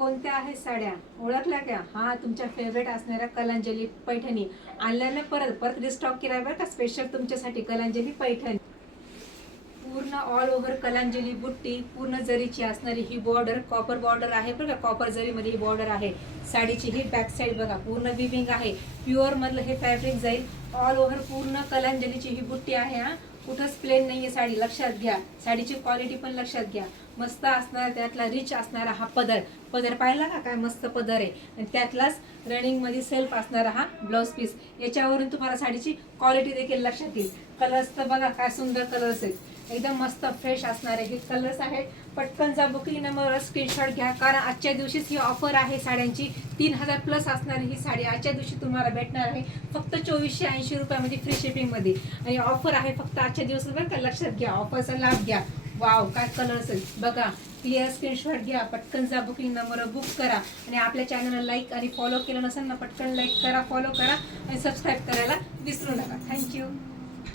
कोणत्या आहेत साड्या ओळखल्या का? हा, तुमच्या फेवरेट असणाऱ्या कलांजली पैठणी आणल्याने परत परत रिस्टॉक केला बरं का, स्पेशल तुमच्यासाठी कलांजली पैठणी. पूर्ण ऑल ओव्हर कलांजली बुट्टी, पूर्ण जरीची असणारी ही बॉर्डर, कॉपर बॉर्डर आहे बरं का, कॉपर जरीमध्ये ही बॉर्डर आहे. साडीची ही बॅक साईड बघा पूर्ण विविंग आहे, प्युअर मधलं हे फॅब्रिक जाईल. ऑल ओव्हर पूर्ण कलांजलीची ही बुट्टी आहे. हा, कुठंच प्लेन नाहीये साडी, लक्षात घ्या. साडीची क्वालिटी पण लक्षात घ्या. मस्त असणार, त्यातला रिच असणारा हा पदर. पदर पाहिला का, काय मस्त पदर आहे. आणि त्यातलाच रनिंग मध्ये सेल्फ असणारा हा ब्लाउज पीस. याच्यावरून तुम्हाला साडीची क्वालिटी देखील लक्षात येईल. कलर्स तर बघा काय सुंदर कलर्स आहेत, एकदम मस्त फ्रेश असणारे हे कलर्स आहेत. पटकन जा, बुकिंग नंबरवर स्क्रीनशॉट घ्या, कारण आजच्या दिवशीच ही ऑफर आहे साड्यांची. 3000 प्लस असणारी ही साडी आजच्या दिवशी तुम्हाला भेटणार आहे फक्त 2480 रुपयामध्ये, फ्री शिपिंगमध्ये. आणि ऑफर आहे फक्त आजच्या दिवस बरं का, लक्षात घ्या, ऑफरचा लाभ घ्या. वाव, काय कलर्स आहेत बघा. क्लिअर स्क्रीनशॉट घ्या, पटकन जा, बुकिंग नंबरवर बुक करा. आणि आपल्या चॅनलला लाईक आणि फॉलो केलं नसेल ना, पटकन लाईक करा, फॉलो करा आणि सबस्क्राईब करायला विसरू नका. थँक्यू.